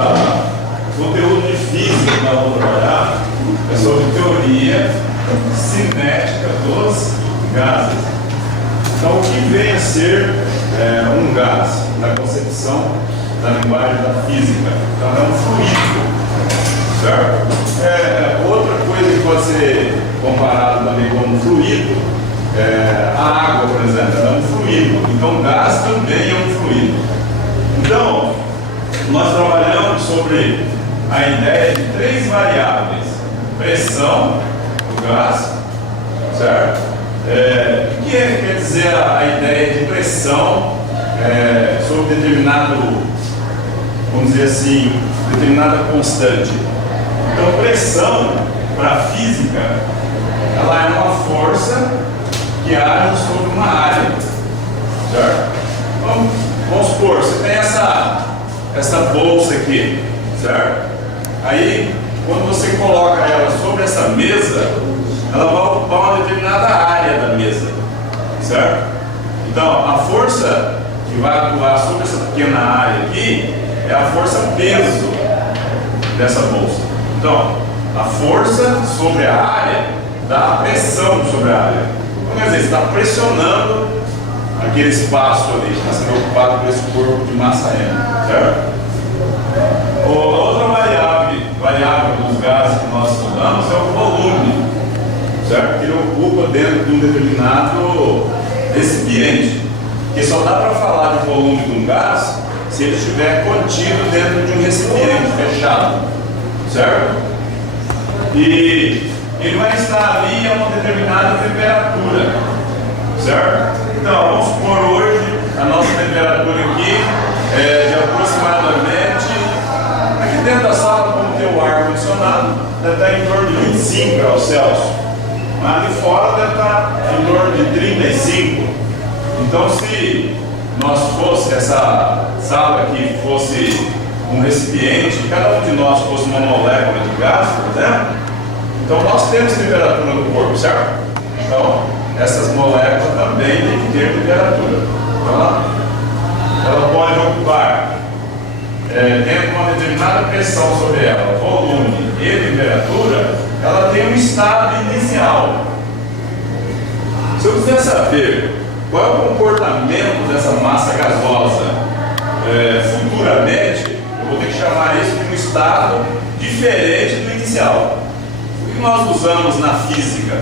O conteúdo de física que nós vamos trabalhar é sobre teoria cinética dos gases. Então, o que vem a ser um gás na concepção da linguagem da física? Então, é um fluido, certo? Outra coisa que pode ser comparada também como fluido, a água, por exemplo, ela é um fluido. Então, gás também é um fluido. Então, nós trabalhamos sobre a ideia de três variáveis: pressão do gás, certo? O que quer dizer a ideia de pressão sobre determinado, vamos dizer assim, determinada constante? Então, pressão, para a física, ela é uma força que age sobre uma área, certo? Vamos supor, você tem essa bolsa aqui, certo? Aí, quando você coloca ela sobre essa mesa, ela vai ocupar uma determinada área da mesa, certo? Então, a força que vai atuar sobre essa pequena área aqui é a força peso dessa bolsa. Então, a força sobre a área dá a pressão sobre a área. Então, quer dizer, você está pressionando aquele espaço ali que está sendo ocupado por esse corpo de massa M, certo? Outra variável dos gases que nós estudamos é o volume, certo? Que ele ocupa dentro de um determinado recipiente. Porque só dá para falar de volume de um gás se ele estiver contido dentro de um recipiente fechado, certo? E ele vai estar ali a uma determinada temperatura, certo? Então, vamos supor hoje a nossa temperatura aqui é de aproximadamente, aqui dentro da sala, como tem o ar condicionado, deve estar em torno de 25 graus Celsius, mas ali fora deve estar em torno de 35. Então, se essa sala aqui fosse um recipiente, cada um de nós fosse uma molécula de gás, por exemplo, então nós temos temperatura no corpo, certo? Então, essas moléculas também têm que ter temperatura. Então, ela pode ocupar, tendo uma determinada pressão sobre ela, volume e temperatura, ela tem um estado inicial. Se eu quiser saber qual é o comportamento dessa massa gasosa futuramente, eu vou ter que chamar isso de um estado diferente do inicial. O que nós usamos na física?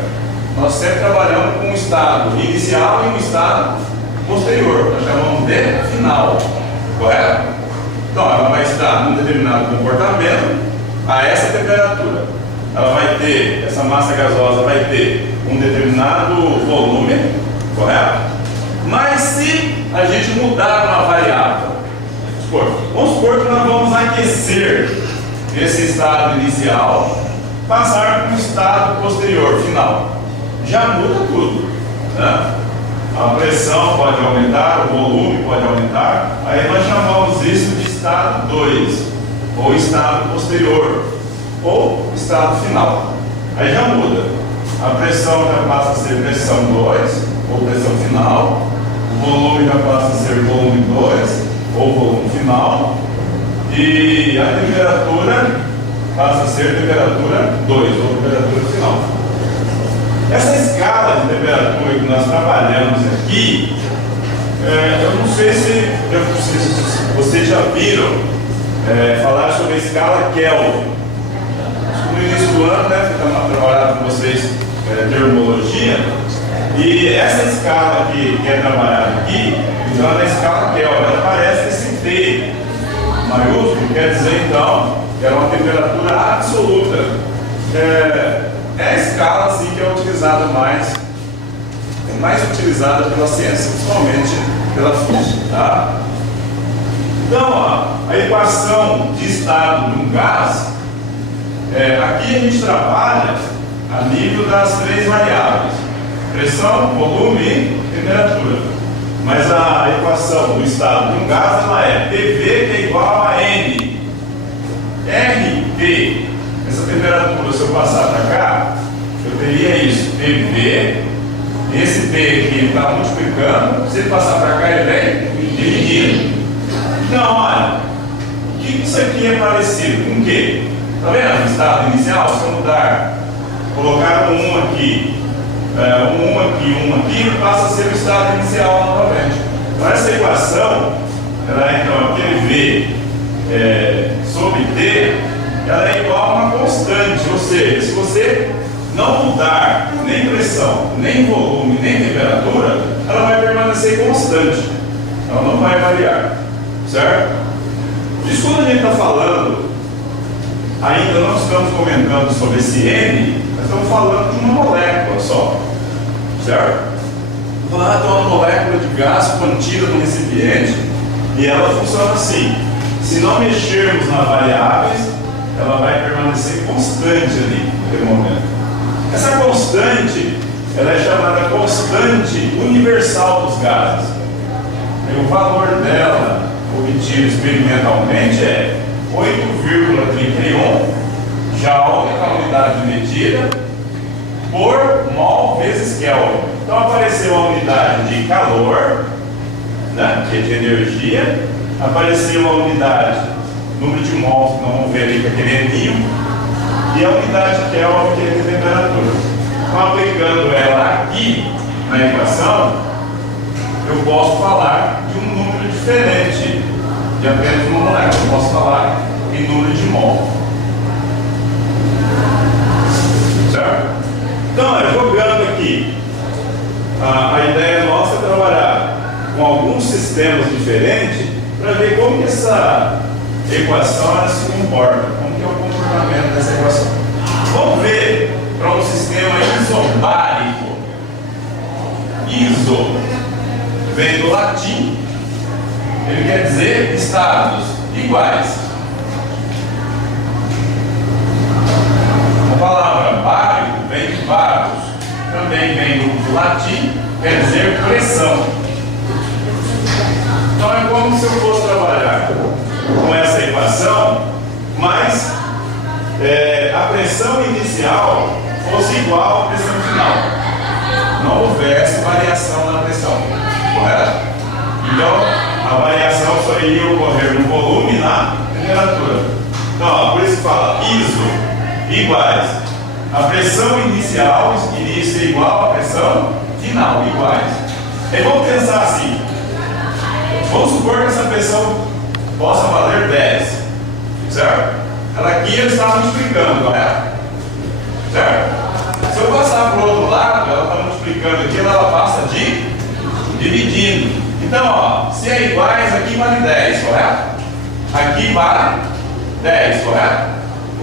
Nós sempre trabalhamos com um estado inicial e um estado posterior. Nós chamamos de final, correto? Então, ela vai estar num determinado comportamento a essa temperatura. Ela vai ter, essa massa gasosa vai ter um determinado volume, correto? Mas se a gente mudar uma variável, vamos supor que nós vamos aquecer esse estado inicial, passar para um estado posterior, final, já muda tudo, né? A pressão pode aumentar, o volume pode aumentar, aí nós chamamos isso de estado 2, ou estado posterior, ou estado final. Aí já muda, a pressão já passa a ser pressão 2, ou pressão final, o volume já passa a ser volume 2, ou volume final, e a temperatura passa a ser temperatura 2, ou temperatura final. Essa escala de temperatura que nós trabalhamos aqui, eu não sei se vocês já viram falar sobre a escala Kelvin. No início do ano, né, ficamos trabalhando com vocês termologia, e essa escala que é trabalhada aqui, então é na escala Kelvin, ela parece esse T maiúsculo, quer dizer então que é uma temperatura absoluta. É a escala assim, que é utilizada mais utilizada pela ciência, principalmente pela física, tá? Então, ó, a equação de estado de um gás, aqui a gente trabalha a nível das três variáveis: pressão, volume e temperatura. Mas a equação do estado de um gás, ela é PV que é igual a N RT. Essa temperatura, se eu passar para cá, eu teria isso, PV, esse T aqui está multiplicando, se ele passar para cá, ele vem dividindo. Então, olha, o que isso aqui é parecido? Com o quê? Está vendo? O estado inicial, se eu mudar, colocar um aqui, um aqui, passa a ser o estado inicial novamente. Então essa equação, ela é então aquele V sobre T, ela é igual a uma constante, ou seja, se você não mudar nem pressão, nem volume, nem temperatura, ela vai permanecer constante, ela não vai variar, certo? Isso quando a gente está falando, ainda não estamos comentando sobre esse N, nós estamos falando de uma molécula só, certo? Falando de uma molécula de gás contida no recipiente e ela funciona assim: se não mexermos nas variáveis, ela vai permanecer constante ali naquele momento. Essa constante, ela é chamada constante universal dos gases. E o valor dela, obtido experimentalmente, é 8,31 Joule, que é a unidade de medida, por mol vezes Kelvin. Então apareceu a unidade de calor, né, que é de energia, apareceu a unidade, número de mols, que não vamos ver ali, que é aquele Nil, e a unidade de Kelvin, que é de temperatura. Então, aplicando ela aqui na equação, eu posso falar de um número diferente de apenas uma molécula. Eu posso falar em número de mol. Certo? Então, jogando aqui, a ideia nossa é trabalhar com alguns sistemas diferentes para ver como que essa equação ela se comporta, como que é o comportamento dessa equação. Vamos ver para um sistema isobárico. Iso vem do latim, ele quer dizer estados iguais. A palavra bárico vem de baros, também vem do latim, quer dizer pressão. Então é como se eu fosse trabalhar com essa equação, mas a pressão inicial fosse igual à pressão final. Não houvesse variação na pressão, correto? Então a variação só iria ocorrer no volume e na temperatura. Então, ó, por isso que fala ISO iguais. A pressão inicial iria ser igual à pressão final, iguais. E vamos pensar assim: vamos supor que essa pressão possa valer 10, certo? Ela aqui ele está multiplicando, correto? Certo? Se eu passar para o outro lado, ela está multiplicando aqui, ela passa dividindo. Então, ó, se é iguais, aqui vale 10, correto? Aqui vale 10, correto?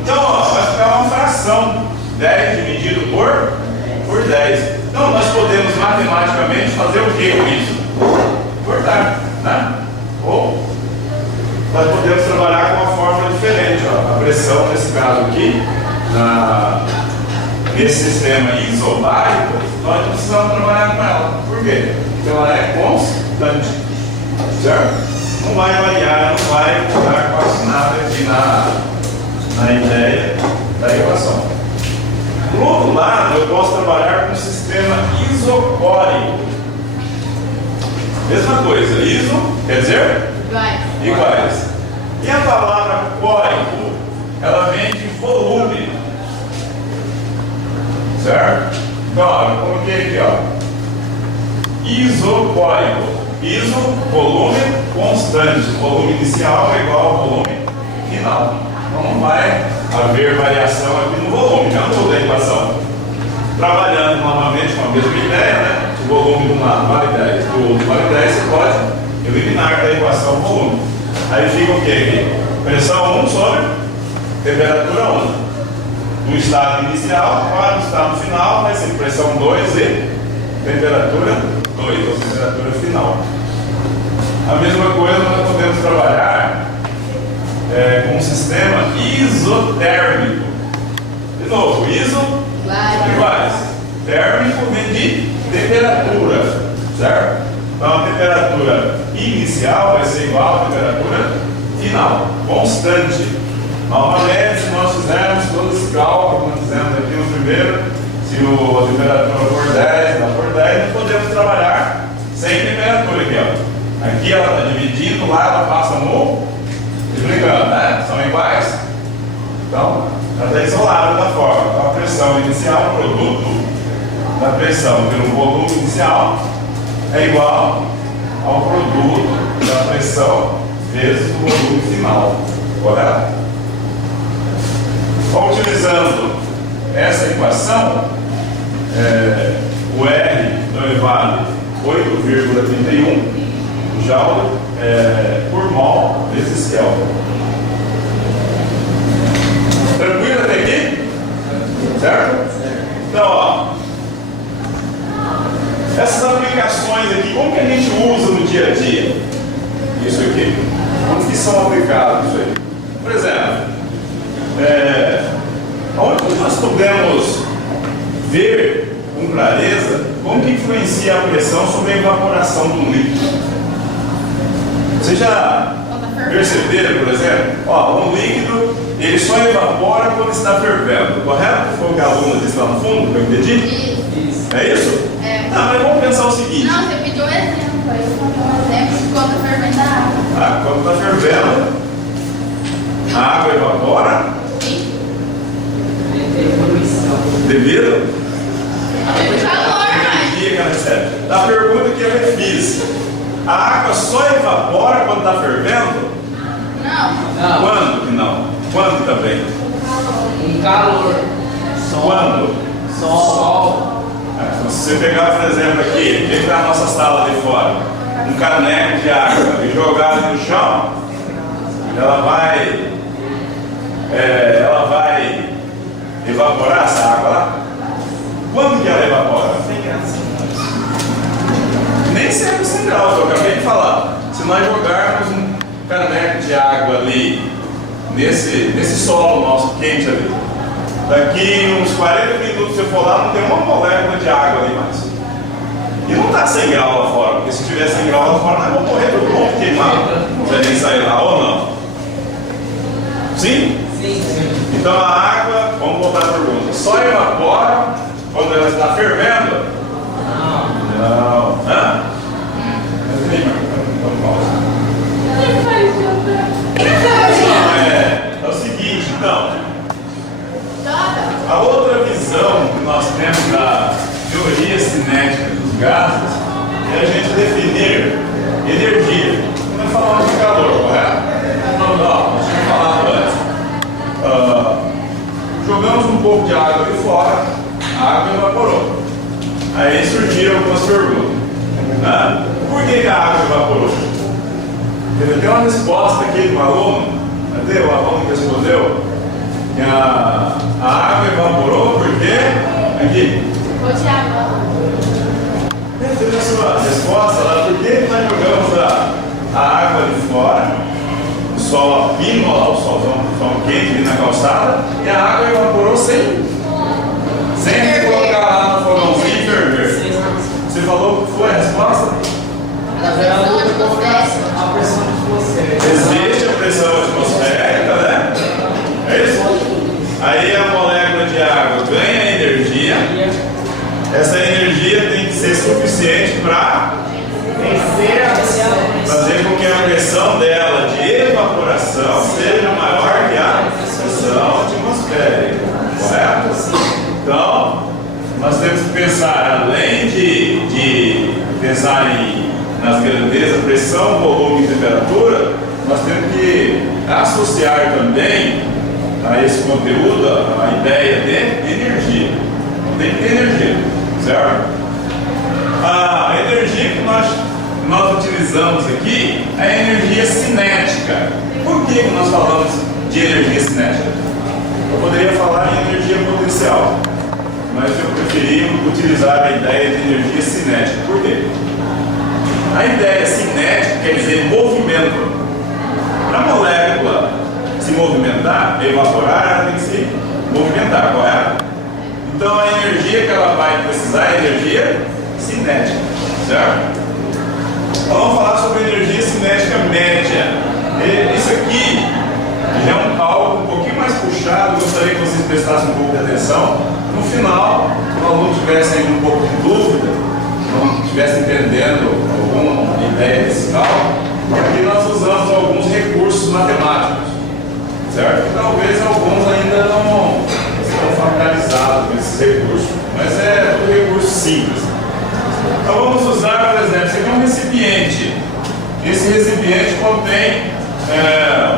Então, ó, vai ficar uma fração, 10 dividido por 10. Então, nós podemos matematicamente fazer o que com isso? Cortar, né? Ou nós podemos trabalhar com uma fórmula diferente, ó. A pressão, nesse caso aqui, nesse sistema isobárico, nós precisamos trabalhar com ela. Por quê? Porque ela é constante, certo? Não vai variar, não vai mudar quase nada aqui na ideia da equação. Do outro lado, eu posso trabalhar com um sistema isocórico. Mesma coisa, iso quer dizer? Iguais. E a palavra córico, ela vem de volume, certo? Então, ó, eu coloquei aqui, ó, isocórico. Iso, volume constante. O volume inicial é igual ao volume final. Então não vai haver variação aqui no volume, já muda a equação. Trabalhando novamente com a mesma ideia, né? O volume de um lado vale 10, do outro vale 10, você pode eliminar da equação o volume. Aí fica o quê aqui? Pressão 1 sobre temperatura 1. Do estado inicial para o estado final vai ser pressão 2 e temperatura 2, ou temperatura final. A mesma coisa nós podemos trabalhar com um sistema isotérmico. De novo, iso iguais. Térmico vem de temperatura, certo? Então a temperatura inicial vai ser igual à temperatura final, constante. Novamente, se nós fizermos todo esse cálculo que nós fizemos aqui no primeiro, se a temperatura for 10, dá por 10, nós podemos trabalhar sem temperatura aqui, ó. Aqui ela está dividindo, lá ela passa no multiplicando, né? São iguais. Então, está isolado da forma. Então, a pressão inicial, o produto da pressão pelo volume inicial é igual ao produto da pressão vezes o volume final. Correto? Então, utilizando essa equação, o R elevado a 8,31 Joule por mol vezes Kelvin. Tranquilo até aqui? Certo? Então, ó, essas aplicações aqui, como que a gente usa no dia a dia? Isso aqui. Como que são aplicados isso aí? Por exemplo, onde nós podemos ver com clareza como que influencia a pressão sobre a evaporação do líquido? Vocês já perceberam, por exemplo, ó, um líquido ele só evapora quando está fervendo, correto? Foi o que a aluna disse lá no fundo, que eu entendi? Isso. É isso? É. Ah, mas vamos pensar o seguinte. Não, você pediu um exemplo. Eu vou dar um exemplo de quando está fervendo a água. Ah, quando está fervendo, a água evapora Sim. devido O calor, à mas. energia que ela recebe. A pergunta que eu fiz: a água só evapora quando está fervendo? Não. Quando que não? Quando também? Um calor. Sol. Quando? Sol. Se você pegar, por exemplo, aqui, dentro da nossa sala de fora, um caneco de água e jogar ali no chão, ela vai evaporar essa água lá? Quando que ela evapora? Nem sempre 100 graus, eu acabei de falar. Se nós jogarmos um caneco de água ali, nesse solo nosso quente ali, daqui uns 40 minutos, se eu for lá, não tem uma molécula de água ali mais. E não está 100 graus lá fora, porque se tiver 100 graus lá fora, nós vamos morrer todo mundo queimado. Não vai nem sair lá ou não? Sim? Sim. Então a água, vamos voltar à pergunta, só evapora quando ela está fervendo? Não. Hã? Vamos pausa. É o seguinte, então. A outra visão que nós temos da teoria cinética dos gases é a gente definir energia. Nós falamos de calor, correto? Não, nós tínhamos falado antes. Jogamos um pouco de água ali fora, a água evaporou. Aí surgiram algumas perguntas. Por que a água evaporou? Tem uma resposta aqui de um aluno, cadê o aluno que respondeu? Que a água evaporou porque aqui. Vou de água. Teve a sua resposta lá, por que nós jogamos a água ali fora, o sol a pino, lá, o sol quente ali na calçada, e a água evaporou sem colocar lá no fogãozinho e ferver. Você falou que foi a resposta? A pressão atmosférica. Existe a pressão atmosférica, né? É isso? Aí a molécula de água ganha energia. Essa energia tem que ser suficiente para fazer com que a pressão dela de evaporação seja maior que a pressão atmosférica. Correto? Então, nós temos que pensar, além de pensar nas grandezas, pressão, volume e temperatura, nós temos que associar também a esse conteúdo a ideia de energia. Tem que ter energia, certo? A energia que nós utilizamos aqui é a energia cinética. Por que nós falamos de energia cinética? Eu poderia falar em energia potencial, mas eu preferi utilizar a ideia de energia cinética. Por quê? A ideia cinética quer dizer movimento. Para a molécula se movimentar, evaporar, ela tem que se movimentar, correto? Então a energia que ela vai precisar é energia cinética, certo? Então vamos falar sobre energia cinética média. Isso aqui já é um cálculo um pouquinho mais puxado, gostaria que vocês prestassem um pouco de atenção. No final, se o aluno tivesse aí um pouco de dúvida, não estivesse entendendo alguma ideia desse cálculo, Aqui nós usamos alguns recursos matemáticos, certo? Talvez alguns ainda não estão familiarizados com esses recursos, mas é um recurso simples. Então vamos usar, por exemplo, esse aqui é um recipiente. Esse recipiente contém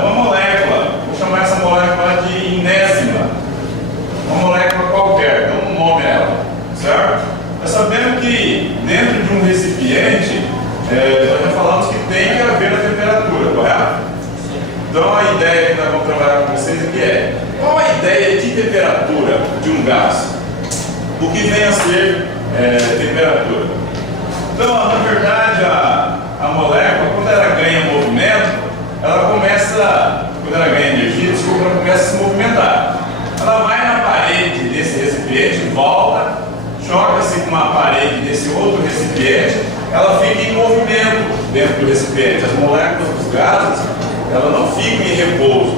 uma molécula, vou chamar essa molécula de inésima, uma molécula qualquer, dá um nome a ela, certo? Nós sabemos que dentro de um recipiente, nós já falamos que tem que haver a temperatura, correto? Então a ideia que nós vamos trabalhar com vocês aqui é: qual a ideia de temperatura de um gás? O que vem a ser temperatura? Então, na verdade, a molécula, quando ela ganha movimento, ela começa, quando ela ganha energia, desculpa, ela começa a se movimentar. Ela vai na parede desse recipiente, volta, choca-se com uma parede desse outro recipiente, ela fica em movimento dentro do recipiente. As moléculas dos gases, elas não ficam em repouso,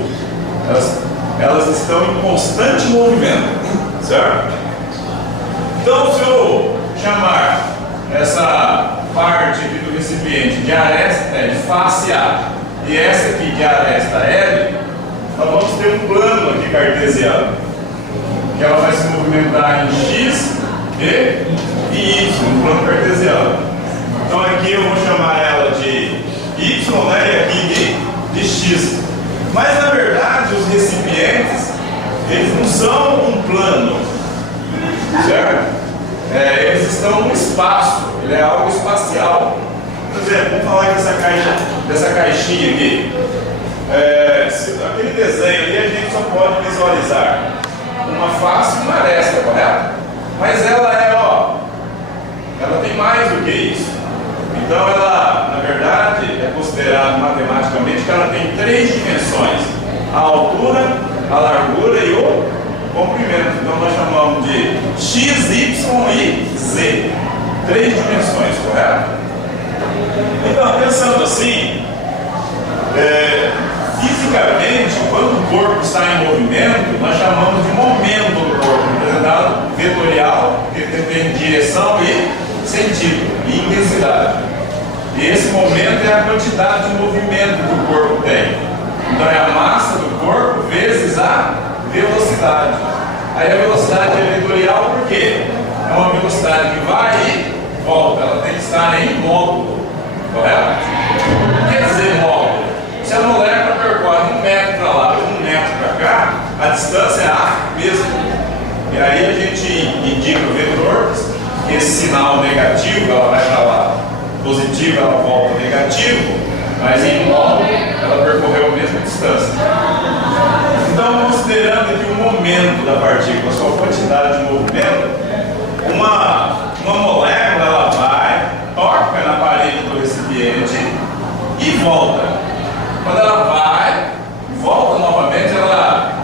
elas estão em constante movimento, certo? Então, se eu chamar essa parte aqui do recipiente de aresta, de face A, e essa aqui de aresta L, nós vamos ter um plano aqui cartesiano, que ela vai se movimentar em X, E e Y, um plano cartesiano. Então aqui eu vou chamar ela de Y, né, e aqui de X. Mas na verdade os recipientes, eles não são um plano, certo? Eles estão no espaço, ele é algo espacial. Por exemplo, vamos falar dessa caixinha aqui. Aquele desenho ali a gente só pode visualizar uma face e uma aresta, correto? Mas ela ela tem mais do que isso. Então ela, na verdade, é considerado matematicamente que ela tem 3 dimensões: a altura, a largura e o comprimento. Então nós chamamos de X, Y e Z. 3 dimensões, correto? Então, pensando assim, fisicamente, quando o corpo está em movimento, nós chamamos de momento do corpo, representado vetorial, que tem direção e sentido, e intensidade. E esse momento é a quantidade de movimento que o corpo tem. Então é a massa do corpo vezes a velocidade. Aí a velocidade é vetorial porque é uma velocidade que vai e volta, ela tem que estar em módulo, correto? O que quer dizer módulo? Se a molécula percorre 1 metro para lá e 1 metro para cá, a distância é a mesma. E aí a gente indica o vetor, que esse sinal negativo ela vai para lá, positivo ela volta negativo, mas em módulo ela percorreu a mesma distância. Então, considerando aqui o momento da partícula, a sua quantidade de movimento, uma molécula ela vai, toca na parede do recipiente e volta. Quando ela vai, volta novamente, ela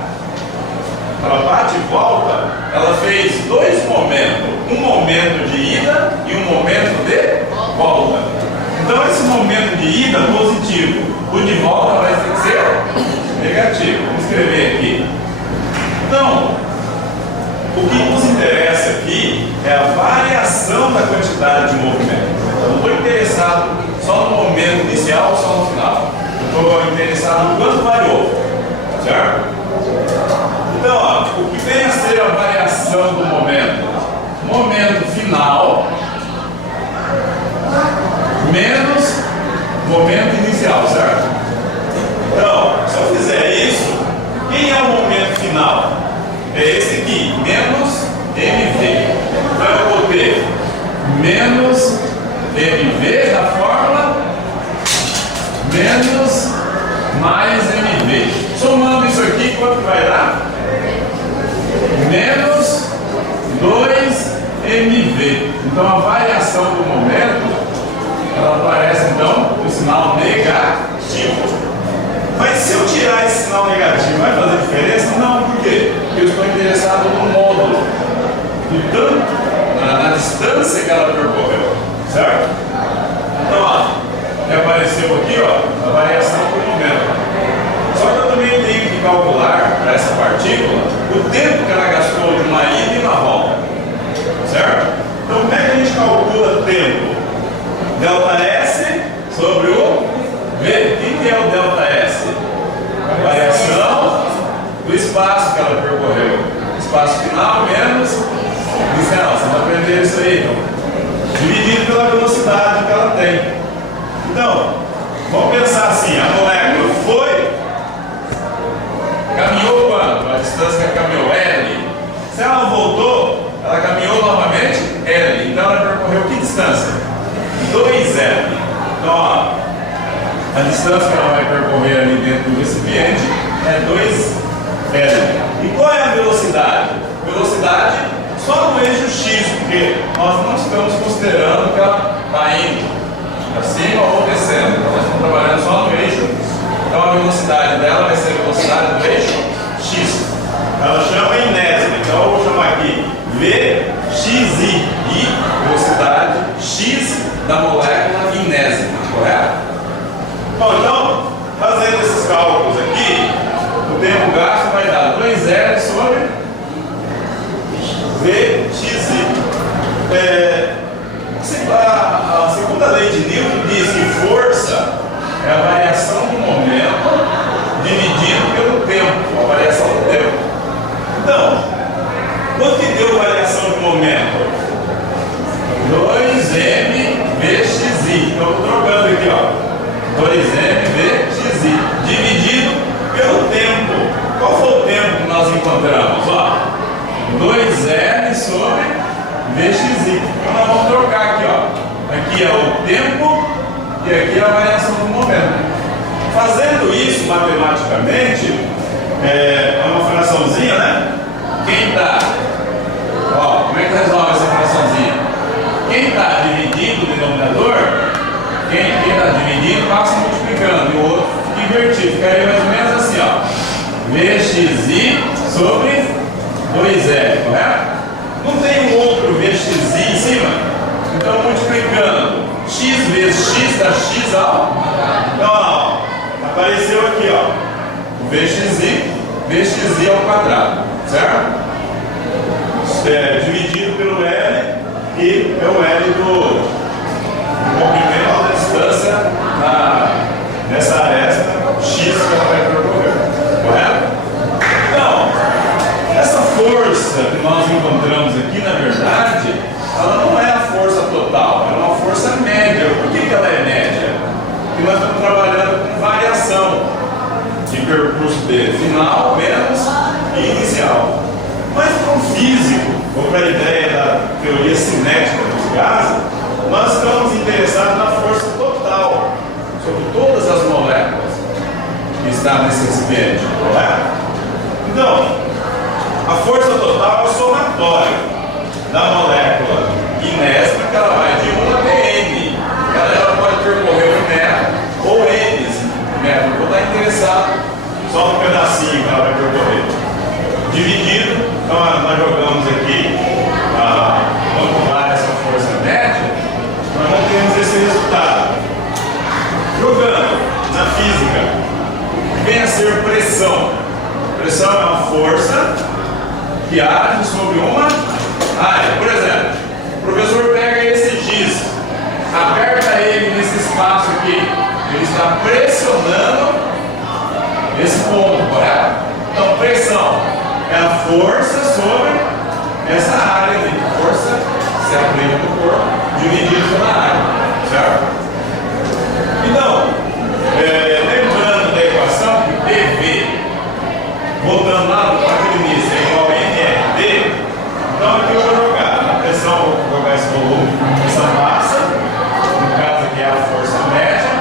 bate e volta, ela fez 2 momentos, um momento de ida e um momento de volta. Então esse momento de ida positivo, o de volta vai ter que ser negativo. Vamos escrever aqui. Então, o que nos interessa aqui é a variação da quantidade de movimento. Eu não estou interessado só no momento inicial ou só no final. Estou interessado no quanto variou, certo? Então, o que vem a ser a variação do momento? Momento final menos momento inicial, certo? Então, se eu fizer isso, quem é o momento final? É esse aqui, menos mv. Então eu vou ter menos mv da fórmula menos mais mv. Somando isso aqui, quanto vai dar? Menos 2mv. Então a variação do momento, ela aparece então o sinal negativo. Mas se eu tirar esse sinal negativo, vai fazer diferença? Não, por quê? Porque eu estou interessado no módulo, no tanto, na distância que ela percorreu, certo? Então, ó, que apareceu aqui, ó, a variação por momento. Só que eu também tenho que calcular para essa partícula o tempo que ela gastou de uma ida e uma volta, certo? Então, como é que a gente calcula tempo? Delta S sobre o V. Vê, o que é o ΔS? Variação do espaço que ela percorreu. Espaço final menos. Você vai aprender isso aí, então. Dividido pela velocidade que ela tem. Então, vamos pensar assim: a molécula foi, caminhou quanto? A distância que ela caminhou, L. Se ela voltou, ela caminhou novamente, L. Então ela percorreu que distância? 2L. Então, ó, a distância que ela vai percorrer ali dentro do recipiente é 2L. E qual é a velocidade? Velocidade só no eixo X, porque nós não estamos considerando que ela está indo acima ou descendo. Então nós estamos trabalhando só no eixo. Então a velocidade dela vai ser a velocidade do eixo X. Ela chama inésima. Então eu vou chamar aqui VXI. I, velocidade X da molécula inésima, correto? Bom, então, fazendo esses cálculos aqui, o tempo gasto vai dar 2L sobre VXI. A segunda lei de Newton diz que força é a variação do momento dividido pelo tempo, a variação do tempo. Então, quanto que deu variação de momento? 2mvxi. Então, estou trocando aqui, ó. 2mvxi dividido pelo tempo. Qual foi o tempo que nós encontramos? Ó, 2m sobre vxi. Então nós vamos trocar aqui, ó. Aqui é o tempo e aqui é a variação do momento. Fazendo isso matematicamente, é uma fraçãozinha, né? Quem está, ó, como é que resolve essa fraçãozinha? Quem está dividindo o denominador, quem está dividindo passa multiplicando e o outro fica invertido. Ficaria mais ou menos assim, ó. Vxi sobre 2L, correto? Não tem um outro Vxi em cima? Então multiplicando x vezes x dá x ao. Então, ó, apareceu aqui, ó, o Vxi ao quadrado, certo? Dividido pelo L, e é o L do comprimento da distância nessa aresta x que ela vai percorrer, correto? Então, essa força que nós encontramos aqui, na verdade, ela não é a força total, ela é uma força média. Por que ela é média? Porque nós estamos trabalhando com variação de percurso dele, final menos inicial. Mas para um físico, ou para a ideia da teoria cinética dos gases, nós estamos interessados na força total sobre todas as moléculas que estão nesse recipiente, correto? Então, a força total é o somatório da molécula inésima, que ela vai de 1 até N. Ela pode percorrer 1 metro ou N metros. Eu vou estar interessado só no pedacinho que ela vai percorrer. Dividido, então nós jogamos aqui, vamos pular essa força média, nós não temos esse resultado. Jogando na física, vem a ser pressão. Pressão é uma força que age sobre uma área. Por exemplo, o professor pega esse giz, aperta ele nesse espaço aqui, ele está pressionando esse ponto, correto? Então, pressão é a força sobre essa área ali. Força se aplica no corpo, dividido pela área, certo? Então, lembrando da equação que PV, voltando lá para aquele início, é igual a NRD. Então aqui eu vou jogar na pressão, vou jogar esse volume, essa massa, no caso aqui é a força média,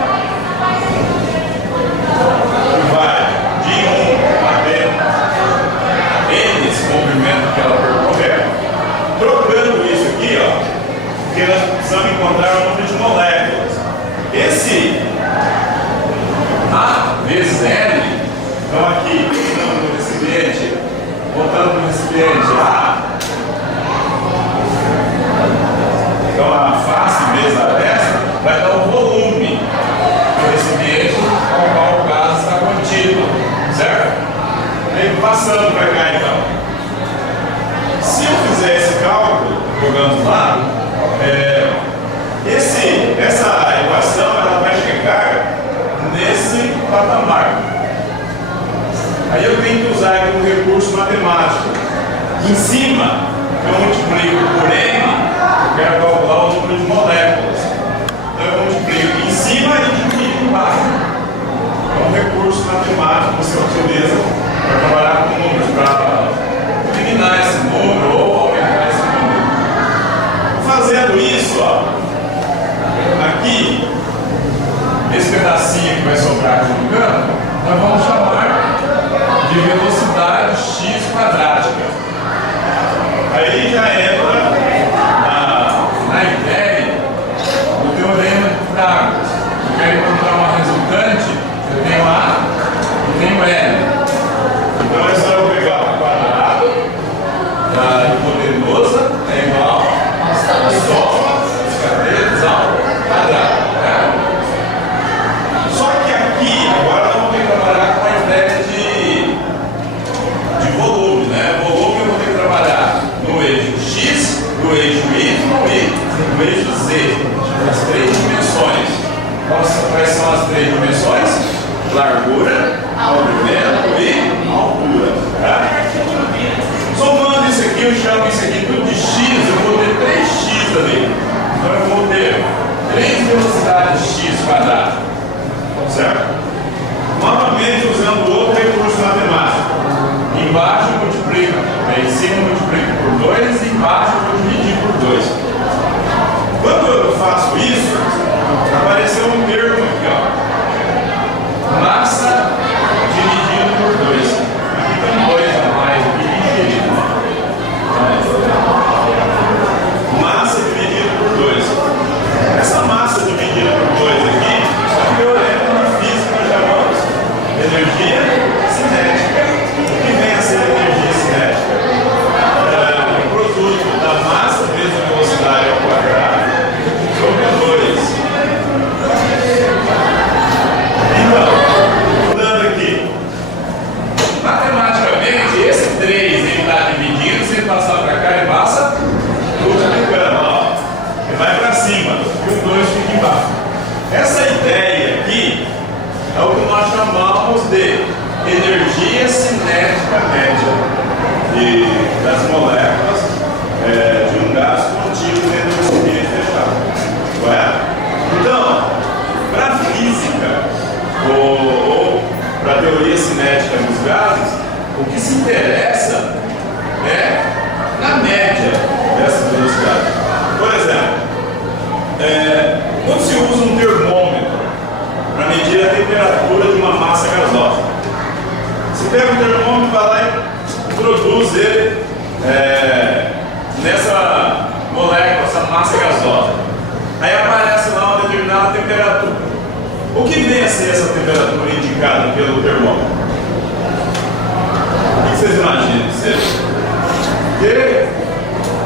que vai de 1 até N, esse comprimento que ela percorrer. Trocando isso aqui, ó, porque nós precisamos encontrar o número de moléculas. Esse A vezes N, então aqui, no recipiente, voltando no recipiente A, então a face vezes a aresta vai dar o volume do recipiente ao qual o gás está contido, certo? E passando para cá então. Se eu fizer esse cálculo, jogando lá, essa equação ela vai chegar patamar. Aí eu tenho que usar aqui um recurso matemático. Em cima, eu multiplico por M, eu quero calcular o número de moléculas. Então eu multiplico em cima e divido embaixo. É um recurso matemático que você utiliza para trabalhar com números, para eliminar esse número ou aumentar esse número. Fazendo isso, ó, aqui, esse pedacinho que vai sobrar aqui no canto, nós vamos chamar de velocidade x quadrática. Aí já entra na ideia do teorema de Pitágoras. Eu quero encontrar uma resultante, eu tenho A e tenho L. Então é só eu pegar o quadrado da hipotenusa é igual a soma dos catetos ao quadrado. Né? Só que aqui, agora nós vamos ter que trabalhar com a ideia de volume, né? Volume eu vou ter que trabalhar no eixo X, no eixo Y e no eixo Z. As três dimensões. Quais são as três dimensões? Largura, comprimento e altura. Tá? Somando isso aqui, eu chamo isso aqui tudo de X, eu vou ter 3x ali. Então eu vou ter 3 velocidades x quadrado. Certo? Novamente usando outro recurso matemático. Embaixo eu multiplico, em cima eu multiplico por 2 e embaixo eu vou dividir por 2. Quando eu faço isso, apareceu um termo aqui, ó. Massa dividido por 2. Aqui tem 2 a mais aqui dividido. Massa dividido por 2. Essa massa dividida por 2 aqui, é teorema na física nós chamamos energia cinética. O que vem a ser energia cinética? É o produto da massa vezes a velocidade ao quadrado sobre a 2. Então, mudando aqui. Matematicamente, esse 3 ele está dividindo, se ele passar para cá, ele passa multiplicando, ó. Ele vai para cima e o 2 fica embaixo. Essa ideia aqui é o que nós chamamos de energia cinética média das moléculas de um gás contínuo dentro do recipiente fechado. Correto? Então, para a física ou para a teoria cinética dos gases, o que se interessa é na média dessa velocidade. Por exemplo, quando se usa um termômetro para medir a temperatura de uma massa gasosa, você pega um termômetro, vai lá e introduz ele nessa molécula, essa massa gasosa. Aí aparece lá uma determinada temperatura. O que vem a ser essa temperatura indicada pelo termômetro? O que vocês imaginam que seja?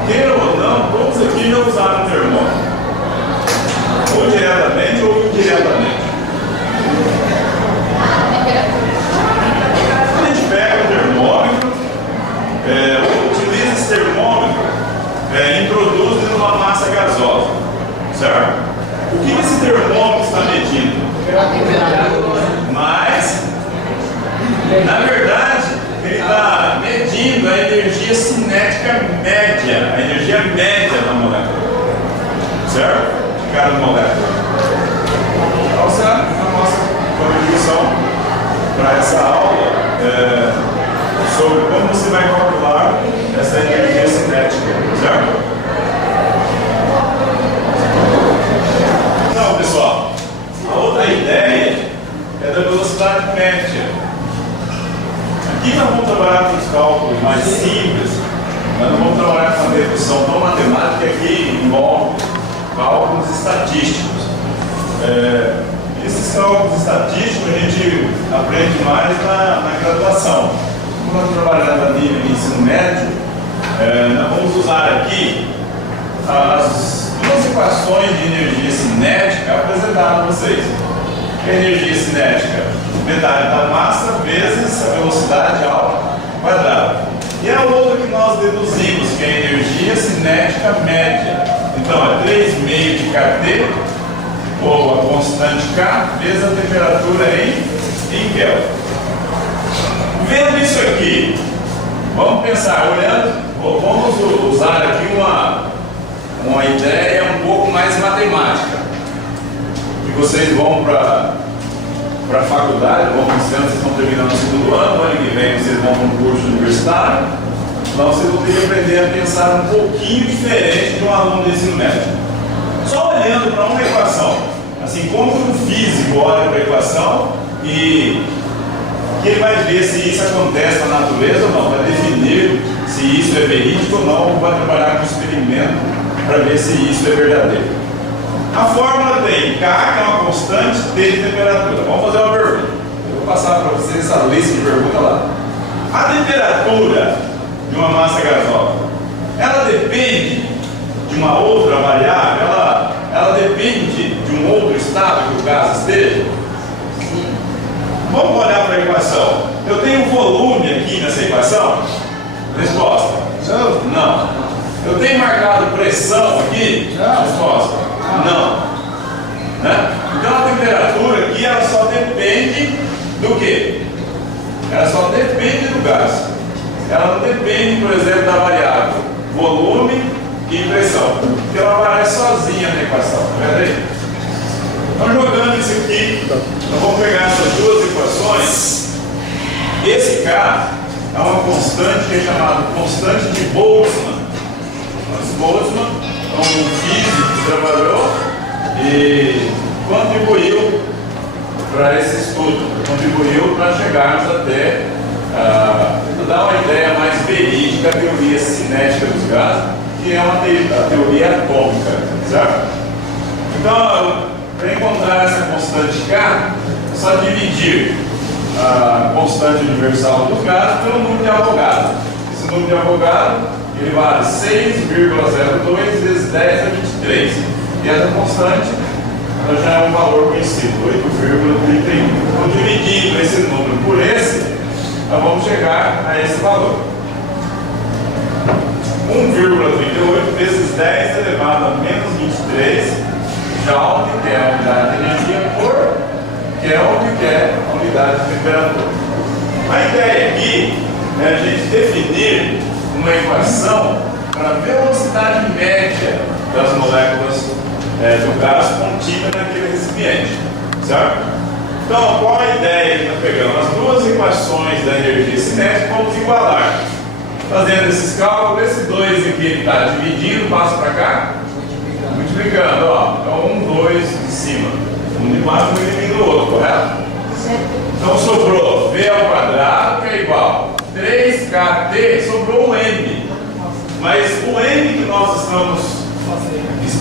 Queira ou não, todos aqui já usaram o termômetro. Ou diretamente ou indiretamente. Quando a gente pega o termômetro, utiliza esse termômetro, introduz dentro de uma massa gasosa. Certo? O que esse termômetro está medindo? Mas, na verdade, ele está medindo a energia cinética média, a energia média da molécula. Certo? De cada molécula. Então, essa é a nossa contribuição para essa aula sobre como você vai calcular essa energia cinética. Certo? Então, pessoal, a outra ideia é da velocidade média. Aqui nós vamos trabalhar com os cálculos mais simples, nós não vamos trabalhar com uma dedução tão matemática que envolve cálculos estatísticos. Esses cálculos estatísticos a gente aprende mais na graduação. Como nós trabalhamos a nível de ensino médio, nós vamos usar aqui as duas equações de energia cinética apresentadas a vocês. A energia cinética, metade da massa vezes a velocidade ao quadrado. E a outra que nós deduzimos, que é a energia cinética média. Então é 3,5 de kT, ou a constante K, vezes a temperatura em em Kelvin. Vendo isso aqui, vamos pensar, vamos usar aqui uma ideia um pouco mais matemática. E vocês vão para a faculdade, vocês estão terminando o segundo ano que vem vocês vão para um curso universitário, então vocês vão ter que aprender a pensar um pouquinho diferente de um aluno de ensino médio. Só olhando para uma equação, assim como um físico olha para a equação e que ele vai ver se isso acontece na natureza ou não, vai definir se isso é verídico ou não, ou vai trabalhar com experimento para ver se isso é verdadeiro. A fórmula tem K, que é uma constante, T de temperatura. Vamos fazer uma pergunta. Eu vou passar para vocês essa lista de perguntas lá. A temperatura de uma massa gasosa, ela depende de uma outra variável? Ela depende de um outro estado que o gás esteja? Vamos olhar para a equação. Eu tenho volume aqui nessa equação? Resposta: não. Eu tenho marcado pressão aqui? Resposta: não. Né? Então a temperatura aqui ela só depende do quê? Ela só depende do gás. Ela não depende, por exemplo, da variável volume e pressão, porque ela aparece sozinha na equação. Tá vendo aí? Então, jogando isso aqui, nós vamos pegar essas duas equações. Esse K é uma constante que é chamada constante de Boltzmann. Boltzmann é um físico que trabalhou e contribuiu para esse estudo, contribuiu para chegarmos até dar uma ideia mais verídica da teoria cinética dos gases, que é a teoria atômica, certo? Então, para encontrar essa constante K, é só dividir a constante universal dos gases pelo número de Avogadro. Esse número de Avogadro ele vale 6,02 vezes 10 a 23. E essa constante ela já é um valor conhecido, 8,31. Então, dividindo esse número por esse, nós vamos chegar a esse valor. 1,38 vezes 10 elevado a menos 23 Joule, que é a unidade de energia, por Kelvin, que é a unidade de temperatura. A ideia aqui é a gente definir uma equação para a velocidade média das moléculas do gás contida naquele recipiente, certo? Então, qual a ideia que nós pegamos? As duas equações da energia cinética vamos igualar. Fazendo esses cálculos, esse 2 aqui ele está dividindo, passa para cá, multiplicando, ó. Então, 2 de cima, um de baixo, um elimina o outro, correto? Então, sobrou V ao quadrado, que é igual 3KT, sobrou o M. Mas o M que nós estamos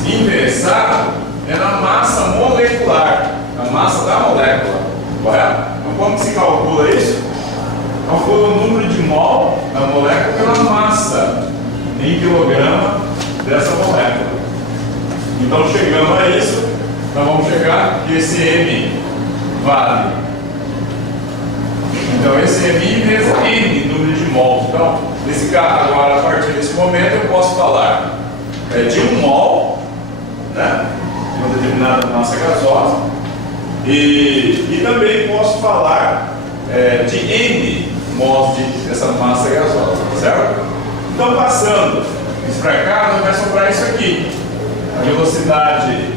interessados é na massa molecular, na massa da molécula, correto? Então, como se calcula isso? Calcula o número de mol da molécula pela massa em quilograma dessa molécula. Então, chegando a isso, nós vamos chegar que esse M vale. Então, esse M vezes N, número de mols. Então, nesse caso, agora, a partir desse momento, eu posso falar de 1 mol, né, de uma determinada massa gasosa, e também posso falar de N mols dessa massa gasosa, certo? Então, passando isso para cá, vai sobrar isso aqui. A velocidade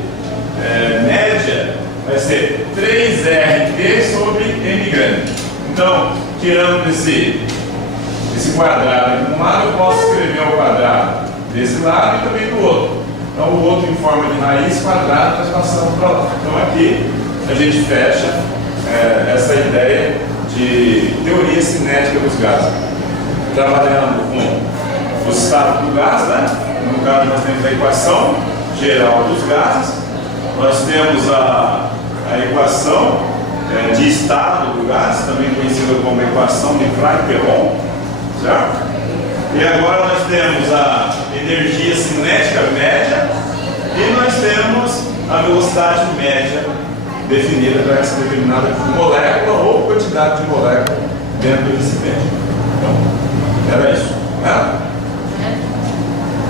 média vai ser 3RT sobre M grande. Então, tirando esse quadrado aqui de um lado, eu posso escrever ao quadrado desse lado e também do outro. Então, o outro em forma de raiz quadrada, nós passamos para lá. Então, aqui a gente fecha essa ideia de teoria cinética dos gases. Trabalhando com o estado do gás, né? No caso, nós temos a equação geral dos gases, nós temos a equação de estado do gás, também conhecida como equação de Clapeyron, certo? E agora nós temos a energia cinética média e nós temos a velocidade média definida para essa determinada molécula ou quantidade de molécula dentro do recipiente. Então,